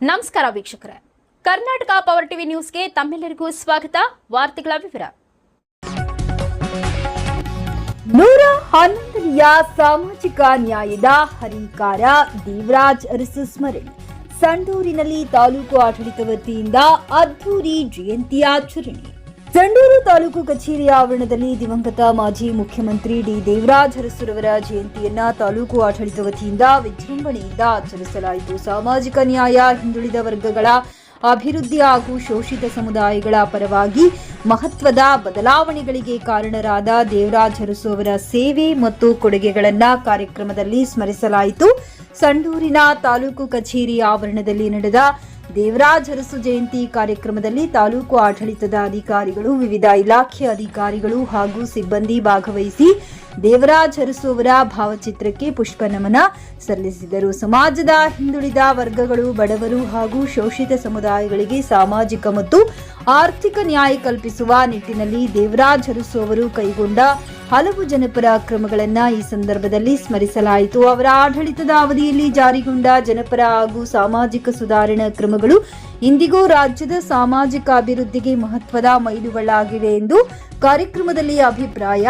ನಮಸ್ಕಾರ ವೀಕ್ಷಕರೇ, Karnataka power TV ನ್ಯೂಸ್ಗೆ ತಮ್ಮೆಲ್ಲರಿಗೂ ಸ್ವಾಗತ. ವಾರ್ತೆಗಳ ವಿವರ. 111ನೆಯ ಸಾಮಾಜಿಕ ನ್ಯಾಯದ ಹರಿಕಾರ ದೇವರಾಜ್ ಅರಸು ಸ್ಮರಣೆ. ಸಂಡೂರಿನಲ್ಲಿ ತಾಲೂಕು ಆಡಳಿತ ವತಿಯಿಂದ ಅದ್ದೂರಿ ಜಯಂತಿ ಆಚರಣೆ. ಸಂಡೂರು ತಾಲೂಕು ಕಚೇರಿ ಆವರಣದಲ್ಲಿ ದಿವಂಗತ ಮಾಜಿ ಮುಖ್ಯಮಂತ್ರಿ ಡಿ ದೇವರಾಜ್ ಅರಸುರವರ ಜಯಂತಿಯನ್ನ ತಾಲೂಕು ಆಡಳಿತ ವತಿಯಿಂದ ವಿಜೃಂಭಣೆಯಿಂದ ಆಚರಿಸಲಾಯಿತು. ಸಾಮಾಜಿಕ ನ್ಯಾಯ, ಹಿಂದುಳಿದ ವರ್ಗಗಳ ಅಭಿವೃದ್ಧಿ ಹಾಗೂ ಶೋಷಿತ ಸಮುದಾಯಗಳ ಪರವಾಗಿ ಮಹತ್ವದ ಬದಲಾವಣೆಗಳಿಗೆ ಕಾರಣರಾದ ದೇವರಾಜ್ ಅರಸು ಅವರ ಸೇವೆ ಮತ್ತು ಕೊಡುಗೆಗಳನ್ನು ಕಾರ್ಯಕ್ರಮದಲ್ಲಿ ಸ್ಮರಿಸಲಾಯಿತು. ಸಂಡೂರಿನ ತಾಲೂಕು ಕಚೇರಿ ಆವರಣದಲ್ಲಿ ನಡೆದ ದೇವರಾಜ್ ಅರಸು ಜಯಂತಿ ಕಾರ್ಯಕ್ರಮದಲ್ಲಿ ತಾಲೂಕು ಆಡಳಿತದ ಅಧಿಕಾರಿಗಳು, ವಿವಿಧ ಇಲಾಖೆ ಅಧಿಕಾರಿಗಳು ಹಾಗೂ ಸಿಬ್ಬಂದಿ ಭಾಗವಹಿಸಿ ದೇವರಾಜ್ ಅರಸು ಅವರ ಭಾವಚಿತ್ರಕ್ಕೆ ಪುಷ್ಪ ನಮನ ಸಲ್ಲಿಸಿದರು. ಸಮಾಜದ ಹಿಂದುಳಿದ ವರ್ಗಗಳು, ಬಡವರು ಹಾಗೂ ಶೋಷಿತ ಸಮುದಾಯಗಳಿಗೆ ಸಾಮಾಜಿಕ ಮತ್ತು ಆರ್ಥಿಕ ನ್ಯಾಯ ಕಲ್ಪಿಸುವ ನಿಟ್ಟಿನಲ್ಲಿ ದೇವರಾಜ್ ಅರಸು ಅವರು ಕೈಗೊಂಡ ಹಲವು ಜನಪರ ಕ್ರಮಗಳನ್ನು ಈ ಸಂದರ್ಭದಲ್ಲಿ ಸ್ಮರಿಸಲಾಯಿತು. ಅವರ ಆಡಳಿತದ ಅವಧಿಯಲ್ಲಿ ಜಾರಿಗೊಂಡ ಜನಪರ ಹಾಗೂ ಸಾಮಾಜಿಕ ಸುಧಾರಣಾ ಕ್ರಮಗಳು ಇಂದಿಗೂ ರಾಜ್ಯದ ಸಾಮಾಜಿಕ ಅಭಿವೃದ್ಧಿಗೆ ಮಹತ್ವದ ಮೈಲುಗಲ್ಲಾಗಿವೆ ಎಂದು ಕಾರ್ಯಕ್ರಮದಲ್ಲಿ ಅಭಿಪ್ರಾಯ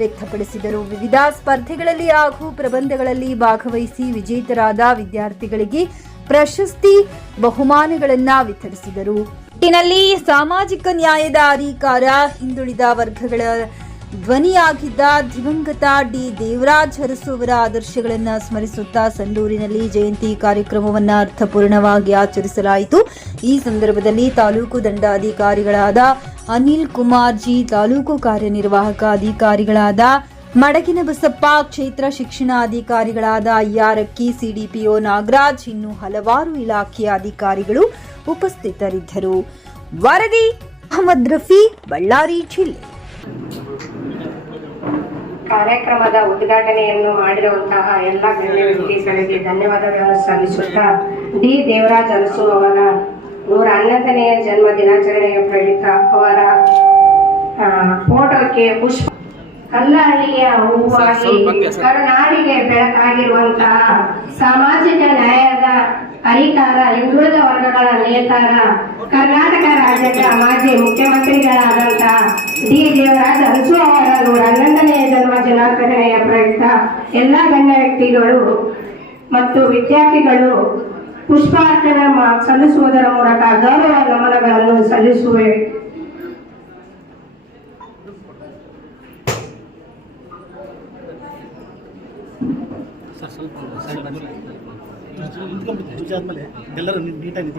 ವ್ಯಕ್ತಪಡಿಸಿದರು. ವಿವಿಧ ಸ್ಪರ್ಧೆಗಳಲ್ಲಿ ಹಾಗೂ ಪ್ರಬಂಧಗಳಲ್ಲಿ ಭಾಗವಹಿಸಿ ವಿಜೇತರಾದ ವಿದ್ಯಾರ್ಥಿಗಳಿಗೆ ಪ್ರಶಸ್ತಿ ಬಹುಮಾನಗಳನ್ನು ವಿತರಿಸಿದರು. ಒಟ್ಟಿನಲ್ಲಿ ಸಾಮಾಜಿಕ ನ್ಯಾಯದ ಹರಿಕಾರ, ಹಿಂದುಳಿದ ವರ್ಗಗಳ ಧ್ವನಿಯಾಗಿದ್ದ ದಿವಂಗತ ಡಿ ದೇವರಾಜ್ ಅರಸು ಅವರ ಆದರ್ಶಗಳನ್ನು ಸ್ಮರಿಸುತ್ತಾ ಸಂಡೂರಿನಲ್ಲಿ ಜಯಂತಿ ಕಾರ್ಯಕ್ರಮವನ್ನು ಅರ್ಥಪೂರ್ಣವಾಗಿ ಆಚರಿಸಲಾಯಿತು. ಈ ಸಂದರ್ಭದಲ್ಲಿ ತಾಲೂಕು ದಂಡಾಧಿಕಾರಿಗಳಾದ ಅನಿಲ್ ಕುಮಾರ್ ಜಿ, ತಾಲೂಕು ಕಾರ್ಯನಿರ್ವಾಹಕ ಅಧಿಕಾರಿಗಳಾದ ಮಡಗಿನ ಬಸಪ್ಪ, ಕ್ಷೇತ್ರ ಶಿಕ್ಷಣಾಧಿಕಾರಿಗಳಾದ ಅಯ್ಯಾರಕ್ಕಿ, ಸಿಡಿಪಿಒ ನಾಗರಾಜ್, ಇನ್ನು ಹಲವಾರು ಇಲಾಖೆಯ ಅಧಿಕಾರಿಗಳು ಉಪಸ್ಥಿತರಿದ್ದರು. ವರದಿ ಅಹಮದ್ ರಫಿ, ಬಳ್ಳಾರಿ ಜಿಲ್ಲೆ. ಕಾರ್ಯಕ್ರಮದ ಉದ್ಘಾಟನೆಯನ್ನು ಮಾಡಿರುವಂತಹ ಎಲ್ಲ ಗಣ್ಯ ವ್ಯಕ್ತಿಗಳಿಗೆ ಧನ್ಯವಾದಗಳನ್ನು ಸಲ್ಲಿಸುತ್ತಾ ಡಿ ದೇವರಾಜ್ ಅರಸು ಅವರ 111ನೆಯ ಜನ್ಮ ದಿನಾಚರಣೆಯ ಪ್ರಯುಕ್ತ ಅವರ ಫೋಟೋಕ್ಕೆ ಪುಷ್ಪ, ಕಲ್ಲಹಳ್ಳಿಯ ಹೂವಾಗಿ ಕರುನಾಡಿಗೆ ಬೆಳಕಾಗಿರುವಂತಹ ಸಾಮಾಜಿಕ ನ್ಯಾಯದ ಹರಿಕಾರ, ಹಿಂದುಳಿದ ವರ್ಗಗಳ ನೇತಾರ, ಕರ್ನಾಟಕ ರಾಜ್ಯದ ಮಾಜಿ ಮುಖ್ಯಮಂತ್ರಿಗಳಾದಂತಹ ಡಿ ದೇವರಾಜ್ ಅರಸು ಅವರ 111ನೆಯ ಜನ್ಮ ದಿನಾಚರಣೆಯ ಪ್ರಯುಕ್ತ ಎಲ್ಲ ಗಣ್ಯ ವ್ಯಕ್ತಿಗಳು ಮತ್ತು ವಿದ್ಯಾರ್ಥಿಗಳು ಪುಷ್ಪಾರ್ಚನೆ ಸಲ್ಲಿಸುವುದರ ಮೂಲಕ ಗೌರವ ನಮನಗಳನ್ನು ಸಲ್ಲಿಸುವೆ. ಎಲ್ಲರೂ ನೀಟಾಗಿ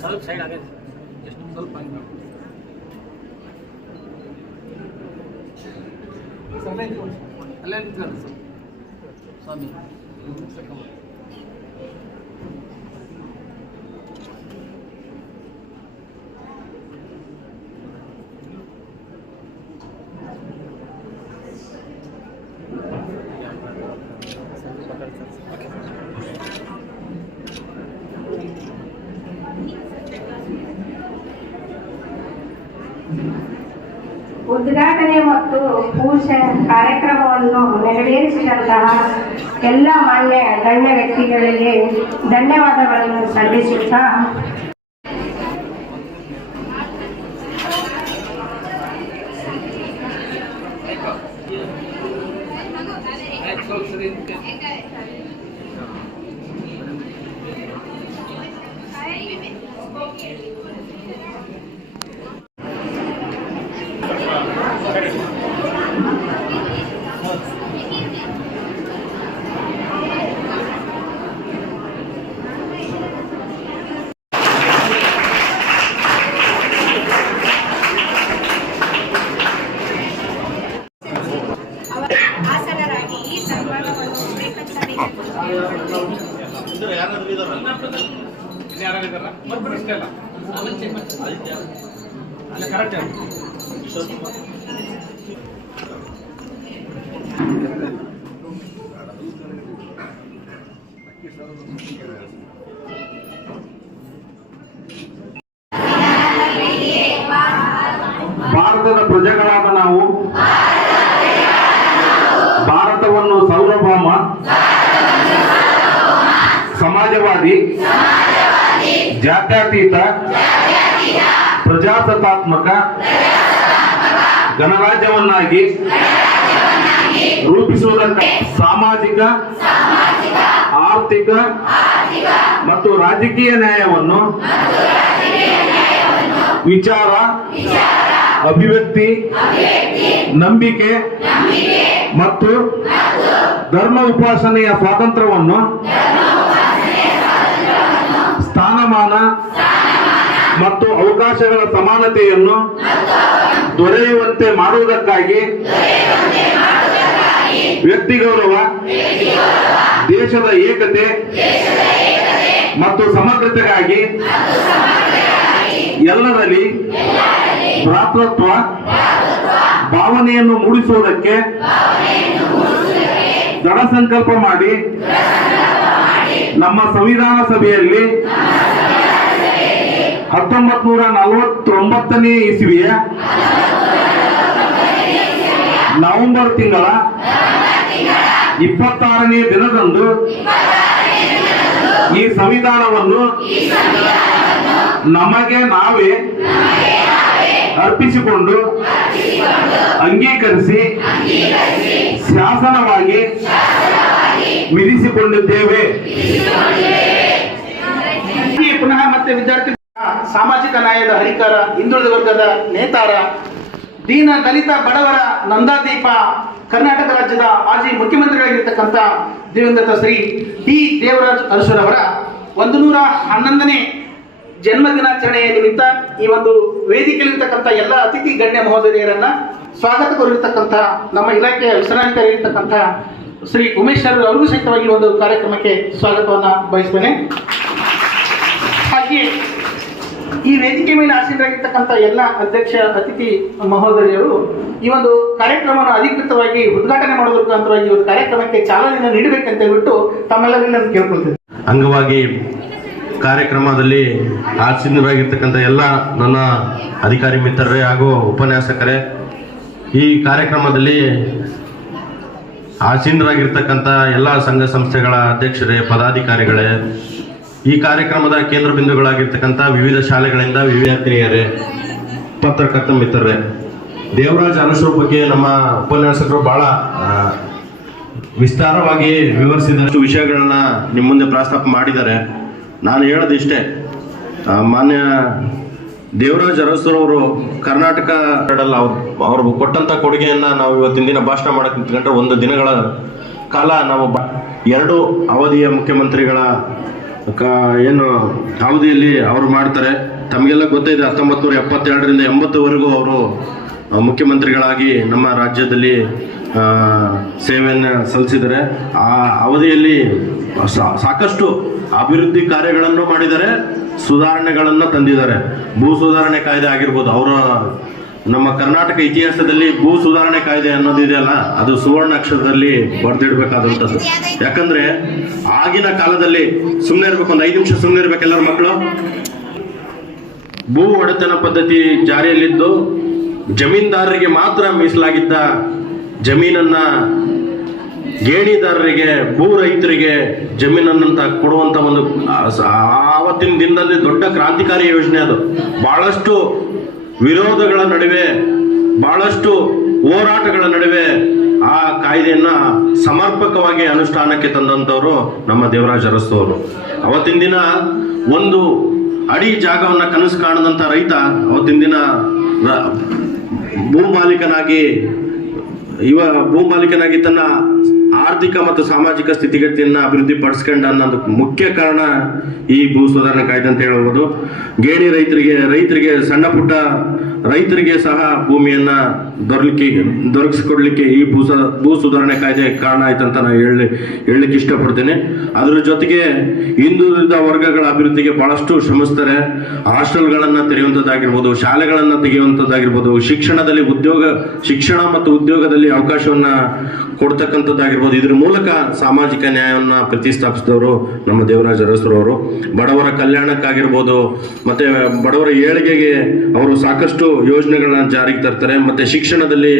ಸ್ವಲ್ಪ ಸೈಡ್ ಆಗಿದೆ, ಎಷ್ಟು ಸ್ವಲ್ಪ ಅಲ್ಲೇ ನಿಂತ್ಕೊಳ್ಳಿ ಸ್ವಾಮಿ. ಉದ್ಘಾಟನೆ ಮತ್ತು ಪೂಜೆ ಕಾರ್ಯಕ್ರಮವನ್ನು ನೆರವೇರಿಸಿದಂತಹ ಎಲ್ಲ ಮಾನ್ಯ ಗಣ್ಯ ವ್ಯಕ್ತಿಗಳಿಗೆ ಧನ್ಯವಾದಗಳನ್ನು ಸಲ್ಲಿಸುತ್ತಾ ಆಮೇಲೆ ಚೆಕ್ ಮಾಡ್ತಾರೆ ಅಲ್ಲ ಕರೆಕ್ಟ್ ಭಾರತದ ಪ್ರಜೆಗಳಾದ ನಾವು ಭಾರತವನ್ನು ಸಾರ್ವಭೌಮ ಸಮಾಜವಾದಿ ಜಾತ್ಯತೀತ ಪ್ರಜಾಸತ್ತಾತ್ಮಕ ಗಣರಾಜ್ಯವನ್ನಾಗಿ ರೂಪಿಸುವುದಕ್ಕೆ ಸಾಮಾಜಿಕ ಆರ್ಥಿಕ ಮತ್ತು ರಾಜಕೀಯ ನ್ಯಾಯವನ್ನು ವಿಚಾರ ಅಭಿವ್ಯಕ್ತಿ ನಂಬಿಕೆ ಮತ್ತು ಧರ್ಮ ಉಪಾಸನೆಯ ಸ್ವಾತಂತ್ರ್ಯವನ್ನು ಸ್ಥಾನಮಾನ ಮತ್ತು ಅವಕಾಶಗಳ ಸಮಾನತೆಯನ್ನು ದೊರೆಯುವಂತೆ ಮಾಡುವುದಕ್ಕಾಗಿ ವ್ಯಕ್ತಿ ಗೌರವ, ದೇಶದ ಏಕತೆ ಮತ್ತು ಸಮಗ್ರತೆಗಾಗಿ ಎಲ್ಲರಲ್ಲಿ ಭ್ರಾತೃತ್ವ ಭಾವನೆಯನ್ನು ಮೂಡಿಸುವುದಕ್ಕೆ ದೃಢ ಸಂಕಲ್ಪ ಮಾಡಿ ನಮ್ಮ ಸಂವಿಧಾನ ಸಭೆಯಲ್ಲಿ 1949ನೇ ಇಸವಿಯ ನವೆಂಬರ್ ತಿಂಗಳ 26ನೇ ದಿನದಂದು ಈ ಸಂವಿಧಾನವನ್ನು ನಮಗೆ ನಾವೇ ಅರ್ಪಿಸಿಕೊಂಡು ಅಂಗೀಕರಿಸಿ ಶಾಸನವಾಗಿ ವಿಧಿಸಿಕೊಂಡಿದ್ದೇವೆ. ಪುನಃ ಮತ್ತೆ ವಿದ್ಯಾರ್ಥಿ ಸಾಮಾಜಿಕ ನ್ಯಾಯದ ಹರಿಕಾರ, ಹಿಂದುಳಿದ ವರ್ಗದ ನೇತಾರ, ದೀನ ದಲಿತ ಬಡವರ ನಂದಾದೀಪ, ಕರ್ನಾಟಕ ರಾಜ್ಯದ ಮಾಜಿ ಮುಖ್ಯಮಂತ್ರಿಗಳಾಗಿರ್ತಕ್ಕಂಥ ದಿವಂಗತ ಶ್ರೀ ಡಿ ದೇವರಾಜ್ ಅರಸುರವರ 111ನೇ ಜನ್ಮ ದಿನಾಚರಣೆಯ ನಿಮಿತ್ತ ಈ ಒಂದು ವೇದಿಕೆಯಲ್ಲಿರ್ತಕ್ಕಂಥ ಎಲ್ಲ ಅತಿಥಿ ಗಣ್ಯ ಮಹೋದಯರನ್ನ ಸ್ವಾಗತ ಕೋರಿರ್ತಕ್ಕಂಥ ನಮ್ಮ ಇಲಾಖೆಯ ವಿಸ್ತರಣಾಧಿಕಾರಿ ಇರ್ತಕ್ಕಂಥ ಶ್ರೀ ಉಮೇಶ್ ಸರ್ ಅವರಿಗೂ ಸಹಿತವಾಗಿ ಒಂದು ಕಾರ್ಯಕ್ರಮಕ್ಕೆ ಸ್ವಾಗತವನ್ನ ಬಯಸ್ತೇನೆ. ಹಾಗೆ ಈ ವೇದಿಕೆ ಮೇಲೆ ಆಸೀನರಾಗಿರ್ತಕ್ಕಂಥ ಎಲ್ಲ ಅಧ್ಯಕ್ಷ ಅತಿಥಿ ಮಹೋದಯರು ಈ ಒಂದು ಕಾರ್ಯಕ್ರಮವನ್ನು ಅಧಿಕೃತವಾಗಿ ಉದ್ಘಾಟನೆ ಮಾಡೋದಕ್ಕೆ ಅಂತವಾಗಿ ಈ ಒಂದು ಕಾರ್ಯಕ್ರಮಕ್ಕೆ ಚಾಲನೆಯನ್ನು ನೀಡಬೇಕಂತ ಹೇಳ್ಬಿಟ್ಟು ತಮ್ಮೆಲ್ಲರಲ್ಲಿ ನಾನು ಕೇಳ್ಕೊಳ್ತೇನೆ. ಅಂಗವಾಗಿ ಕಾರ್ಯಕ್ರಮದಲ್ಲಿ ಆಸೀನರಾಗಿರ್ತಕ್ಕಂಥ ಎಲ್ಲ ನನ್ನ ಅಧಿಕಾರಿ ಮಿತ್ರರೇ ಹಾಗೂ ಉಪನ್ಯಾಸಕರೇ, ಈ ಕಾರ್ಯಕ್ರಮದಲ್ಲಿ ಆಸೀನರಾಗಿರ್ತಕ್ಕಂಥ ಎಲ್ಲ ಸಂಘ ಸಂಸ್ಥೆಗಳ ಅಧ್ಯಕ್ಷರೇ, ಪದಾಧಿಕಾರಿಗಳೇ, ಈ ಕಾರ್ಯಕ್ರಮದ ಕೇಂದ್ರ ಬಿಂದುಗಳಾಗಿರ್ತಕ್ಕಂಥ ವಿವಿಧ ಶಾಲೆಗಳಿಂದ ವಿದ್ಯಾರ್ಥಿನಿಯರೇ, ಪತ್ರಕರ್ತ ಮಿತ್ರರೇ, ದೇವರಾಜ್ ಅರಸರ ಬಗ್ಗೆ ನಮ್ಮ ಉಪನ್ಯಾಸಕರು ಬಹಳ ವಿಸ್ತಾರವಾಗಿ ವಿವರಿಸಿದಷ್ಟು ವಿಷಯಗಳನ್ನ ನಿಮ್ಮ ಮುಂದೆ ಪ್ರಸ್ತಾಪ ಮಾಡಿದ್ದಾರೆ. ನಾನು ಹೇಳೋದಿಷ್ಟೇ, ಮಾನ್ಯ ದೇವರಾಜ್ ಅರಸರವರು ಕರ್ನಾಟಕ ಅವರು ಕೊಟ್ಟಂತ ಕೊಡುಗೆಯನ್ನ ನಾವು ಇವತ್ತಿನ ದಿನ ಭಾಷಣ ಮಾಡಕ್ಕೆ ನಿಂತ್ಕೊಂಡ್ರೆ ಒಂದು ದಿನಗಳ ಕಾಲ ನಾವು ಎರಡು ಅವಧಿಯ ಮುಖ್ಯಮಂತ್ರಿಗಳ ಏನು ಅವಧಿಯಲ್ಲಿ ಅವರು ಮಾಡ್ತಾರೆ. ತಮಗೆಲ್ಲ ಗೊತ್ತಿದೆ, 1972ರಿಂದ 80ವರೆಗೂ ಅವರು ಮುಖ್ಯಮಂತ್ರಿಗಳಾಗಿ ನಮ್ಮ ರಾಜ್ಯದಲ್ಲಿ ಸೇವೆಯನ್ನು ಸಲ್ಲಿಸಿದ್ದಾರೆ. ಆ ಅವಧಿಯಲ್ಲಿ ಸಾಕಷ್ಟು ಅಭಿವೃದ್ಧಿ ಕಾರ್ಯಗಳನ್ನು ಮಾಡಿದ್ದಾರೆ, ಸುಧಾರಣೆಗಳನ್ನು ತಂದಿದ್ದಾರೆ. ಭೂ ಸುಧಾರಣೆ ಕಾಯ್ದೆ ಆಗಿರ್ಬೋದು, ಅವರ ನಮ್ಮ ಕರ್ನಾಟಕ ಇತಿಹಾಸದಲ್ಲಿ ಭೂ ಸುಧಾರಣೆ ಕಾಯ್ದೆ ಅನ್ನೋದಿದೆಯಲ್ಲ, ಅದು ಸುವರ್ಣ ಅಕ್ಷರದಲ್ಲಿ ಬರೆದಿಡ್ಬೇಕಾದಂಥದ್ದು. ಯಾಕಂದ್ರೆ ಆಗಿನ ಕಾಲದಲ್ಲಿ ಸುಮ್ಮನೆ ಇರ್ಬೇಕು, ಒಂದು 5 ನಿಮಿಷ ಸುಮ್ಮನೆ ಇರ್ಬೇಕು ಎಲ್ಲರ ಮಕ್ಕಳು. ಭೂ ಒಡೆತನ ಪದ್ಧತಿ ಜಾರಿಯಲ್ಲಿದ್ದು ಜಮೀನ್ದಾರರಿಗೆ ಮಾತ್ರ ಮೀಸಲಾಗಿದ್ದ ಜಮೀನನ್ನ ಗೇಣಿದಾರರಿಗೆ, ಭೂ ರೈತರಿಗೆ ಜಮೀನನ್ನಂತ ಕೊಡುವಂತ ಒಂದು ಆವತ್ತಿನ ದಿನದಲ್ಲಿ ದೊಡ್ಡ ಕ್ರಾಂತಿಕಾರಿ ಯೋಜನೆ ಅದು. ಬಹಳಷ್ಟು ವಿರೋಧಗಳ ನಡುವೆ, ಬಹಳಷ್ಟು ಹೋರಾಟಗಳ ನಡುವೆ ಆ ಕಾಯ್ದೆಯನ್ನ ಸಮರ್ಪಕವಾಗಿ ಅನುಷ್ಠಾನಕ್ಕೆ ತಂದಂಥವ್ರು ನಮ್ಮ ದೇವರಾಜ್ ಅರಸು. ಅವತ್ತಿನ ದಿನ ಒಂದು ಅಡಿ ಜಾಗವನ್ನ ಕನಸು ಕಾಣದಂತ ರೈತ ಅವತ್ತಿನ ದಿನ ಭೂ ಮಾಲೀಕನಾಗಿ ತನ್ನ ಆರ್ಥಿಕ ಮತ್ತು ಸಾಮಾಜಿಕ ಸ್ಥಿತಿಗತಿಯನ್ನ ಅಭಿವೃದ್ಧಿ ಪಡಿಸ್ಕೊಂಡ ಅನ್ನೋದು ಮುಖ್ಯ ಕಾರಣ ಈ ಭೂ ಸುಧಾರಣೆ ಕಾಯ್ದೆ ಅಂತ ಹೇಳ್ಬೋದು. ಗೇಣಿ ರೈತರಿಗೆ ಸಣ್ಣ ಪುಟ್ಟ ರೈತರಿಗೆ ಸಹ ಭೂಮಿಯನ್ನ ದೊರಕಿಸಿಕೊಡ್ಲಿಕ್ಕೆ ಈ ಭೂ ಸುಧಾರಣೆ ಕಾಯ್ದೆ ಕಾರಣ ಆಯ್ತಂತ ನಾನು ಹೇಳಲಿಕ್ಕೆ ಇಷ್ಟಪಡ್ತೀನಿ. ಅದರ ಜೊತೆಗೆ ಹಿಂದುಳಿದ ವರ್ಗಗಳ ಅಭಿವೃದ್ಧಿಗೆ ಬಹಳಷ್ಟು ಶ್ರಮಿಸ್ತಾರೆ. ಹಾಸ್ಟೆಲ್ಗಳನ್ನ ತೆರೆಯುವಂಥದ್ದಾಗಿರ್ಬೋದು, ಶಾಲೆಗಳನ್ನ ತೆಗೆಯುವಂಥದ್ದಾಗಿರ್ಬೋದು, ಶಿಕ್ಷಣ ಮತ್ತು ಉದ್ಯೋಗದಲ್ಲಿ ಅವಕಾಶವನ್ನ ಕೊಡ್ತಕ್ಕಂಥದ್ದಾಗಿರ್ಬೋದು. ಇದ್ರ ಮೂಲಕ ಸಾಮಾಜಿಕ ನ್ಯಾಯವನ್ನು ಪ್ರತಿಷ್ಠಾಪಿಸಿದವರು ನಮ್ಮ ದೇವರಾಜ ಅರಸರವರು. ಬಡವರ ಕಲ್ಯಾಣಕ್ಕಾಗಿರ್ಬೋದು, ಮತ್ತೆ ಬಡವರ ಏಳಿಗೆಗೆ ಅವರು ಸಾಕಷ್ಟು ಯೋಜನೆಗಳನ್ನ ಜಾರಿಗೆ ತರ್ತಾರೆ. ಮತ್ತೆ ಶಿಕ್ಷಣದಲ್ಲಿ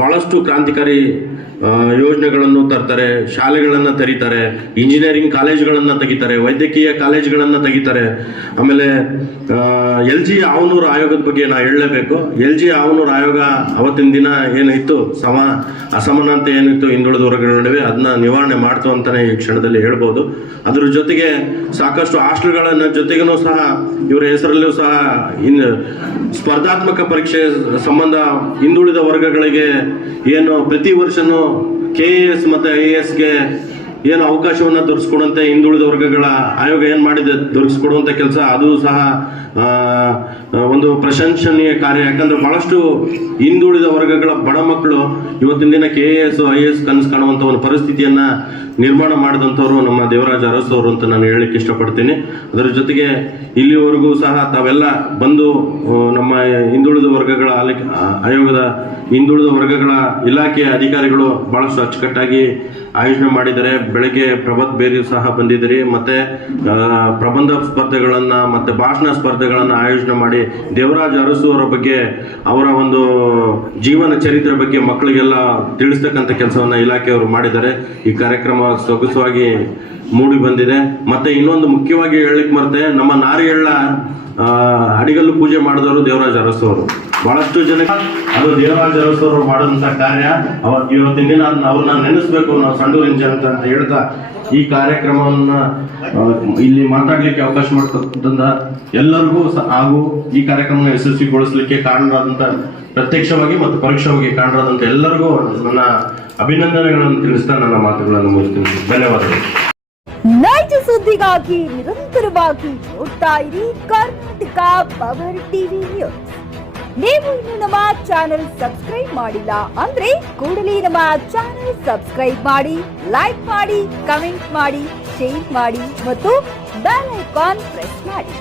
ಬಹಳಷ್ಟು ಕ್ರಾಂತಿಕಾರಿ ಯೋಜನೆಗಳನ್ನು ತರ್ತಾರೆ. ಶಾಲೆಗಳನ್ನ ತೆರೀತಾರೆ, ಇಂಜಿನಿಯರಿಂಗ್ ಕಾಲೇಜುಗಳನ್ನ ತೆಗಿತಾರೆ, ವೈದ್ಯಕೀಯ ಕಾಲೇಜುಗಳನ್ನ ತೆಗಿತಾರೆ. ಆಮೇಲೆ LG ಆವನೂರು ಆಯೋಗದ ಬಗ್ಗೆ ನಾ ಹೇಳಲೇಬೇಕು. LG ಆವನೂರು ಆಯೋಗ ಅವತ್ತಿನ ದಿನ ಏನಿತ್ತು, ಅಸಮಾನತೆ ಏನಿತ್ತು ಹಿಂದುಳಿದ ವರ್ಗಗಳ ನಡುವೆ, ಅದನ್ನ ನಿವಾರಣೆ ಮಾಡ್ತು ಅಂತಾನೆ ಈ ಕ್ಷಣದಲ್ಲಿ ಹೇಳ್ಬೋದು. ಅದ್ರ ಜೊತೆಗೆ ಸಾಕಷ್ಟು ಹಾಸ್ಟೆಲ್ಗಳನ್ನ ಜೊತೆಗೂ ಸಹ ಇವರ ಹೆಸರಲ್ಲೂ ಸಹ ಸ್ಪರ್ಧಾತ್ಮಕ ಪರೀಕ್ಷೆ ಸಂಬಂಧ ಹಿಂದುಳಿದ ವರ್ಗಗಳಿಗೆ ಏನು ಪ್ರತಿ ವರ್ಷನೂ KAS ಮತ್ತೆ IASಗೆ ಏನು ಅವಕಾಶವನ್ನ ದೊರಕಿಸ್ಕೊಡುವಂತೆ ಹಿಂದುಳಿದ ವರ್ಗಗಳ ಆಯೋಗ ಏನ್ ಮಾಡಿದೆ, ದೊರಕಿಸ್ಕೊಡುವಂತ ಕೆಲಸ, ಅದು ಸಹ ಒಂದು ಪ್ರಶಂಸನೀಯ ಕಾರ್ಯ. ಯಾಕಂದ್ರೆ ಬಹಳಷ್ಟು ಹಿಂದುಳಿದ ವರ್ಗಗಳ ಬಡ ಮಕ್ಕಳು ಇವತ್ತಿನ ದಿನ KAS IAS ಕನಸು ಕಾಣುವಂತ ಒಂದು ಪರಿಸ್ಥಿತಿಯನ್ನ ನಿರ್ಮಾಣ ಮಾಡಿದಂಥವ್ರು ನಮ್ಮ ದೇವರಾಜ ಅರಸವರು ಅಂತ ನಾನು ಹೇಳಲಿಕ್ಕೆ ಇಷ್ಟಪಡ್ತೀನಿ. ಅದರ ಜೊತೆಗೆ ಇಲ್ಲಿವರೆಗೂ ಸಹ ತಾವೆಲ್ಲ ಬಂದು ನಮ್ಮ ಹಿಂದುಳಿದ ವರ್ಗಗಳ ಆಯೋಗದ ಹಿಂದುಳಿದ ವರ್ಗಗಳ ಇಲಾಖೆಯ ಅಧಿಕಾರಿಗಳು ಬಹಳಷ್ಟು ಅಚ್ಚುಕಟ್ಟಾಗಿ ಆಯೋಜನೆ ಮಾಡಿದ್ದಾರೆ. ಬೆಳಗ್ಗೆ ಪ್ರಭತ್ ಬೇರಿ ಸಹ ಬಂದಿದ್ದೀರಿ, ಮತ್ತೆ ಪ್ರಬಂಧ ಸ್ಪರ್ಧೆಗಳನ್ನ ಮತ್ತೆ ಭಾಷಣ ಸ್ಪರ್ಧೆಗಳನ್ನ ಆಯೋಜನೆ ಮಾಡಿ ದೇವರಾಜ ಅರಸು ಅವರ ಬಗ್ಗೆ, ಅವರ ಒಂದು ಜೀವನ ಚರಿತ್ರೆ ಬಗ್ಗೆ ಮಕ್ಕಳಿಗೆಲ್ಲ ತಿಳಿಸ್ತಕ್ಕಂಥ ಕೆಲಸವನ್ನ ಇಲಾಖೆಯವರು ಮಾಡಿದ್ದಾರೆ. ಈ ಕಾರ್ಯಕ್ರಮ ಸೊಗಸವಾಗಿ ಮೂಡಿ ಬಂದಿದೆ. ಮತ್ತೆ ಇನ್ನೊಂದು ಮುಖ್ಯವಾಗಿ ಹೇಳಲಿಕ್ಕೆ ಮರ್ತೆ, ನಮ್ಮ ನಾರಿಯಳ್ಳ ಅಡಿಗಲ್ಲು ಪೂಜೆ ಮಾಡಿದವರು ದೇವರಾಜ ಅರಸು ಅವರು. ಬಹಳಷ್ಟು ಜನ ಅದು ದೇವರಾಜ ಅರಸು ಅವರು ಮಾಡಿದಂತ ಕಾರ್ಯ. ಇವತ್ತಿನ ದಿನ ಅವ್ರನ್ನ ನೆನೆಸ್ಬೇಕು ನಾವು ಸಂಡೂರಿನ ಜನತೆ ಅಂತ ಹೇಳ್ತಾ ಈ ಕಾರ್ಯಕ್ರಮವನ್ನ ಇಲ್ಲಿ ಮಾತಾಡ್ಲಿಕ್ಕೆ ಅವಕಾಶ ಮಾಡಿಕೊಟ್ಟಂತ ಎಲ್ಲರಿಗೂ ಹಾಗೂ ಈ ಕಾರ್ಯಕ್ರಮ ಯಶಸ್ವಿಗೊಳಿಸಲಿಕ್ಕೆ ಕಾರಣರಾದಂತ, ಪ್ರತ್ಯಕ್ಷವಾಗಿ ಮತ್ತು ಪರೋಕ್ಷವಾಗಿ ಕಾರಣರಾದಂತ ಎಲ್ಲರಿಗೂ ನನ್ನ ಅಭಿನಂದನೆಗಳನ್ನು ತಿಳಿಸ್ತಾ ನನ್ನ ಮಾತುಗಳನ್ನು ಮುಗಿಸ್ತೀನಿ. ಧನ್ಯವಾದಗಳು. ನೈಜ ಸುದ್ದಿಗಾಗಿ ನಿರಂತರವಾಗಿ ನೋಡ್ತಾ ಇರಿ ಕರ್ನಾಟಕ ಪವರ್ ಟಿವಿ ನ್ಯೂಸ್. ನೀವು ಇನ್ನು ನಮ್ಮ ಚಾನೆಲ್ ಸಬ್ಸ್ಕ್ರೈಬ್ ಮಾಡಿಲ್ಲ ಅಂದ್ರೆ ಕೂಡಲೇ ನಮ್ಮ ಚಾನೆಲ್ ಸಬ್ಸ್ಕ್ರೈಬ್ ಮಾಡಿ, ಲೈಕ್ ಮಾಡಿ, ಕಮೆಂಟ್ ಮಾಡಿ, ಶೇರ್ ಮಾಡಿ ಮತ್ತು ಬೆಲ್ ಐಕಾನ್ ಪ್ರೆಸ್ ಮಾಡಿ.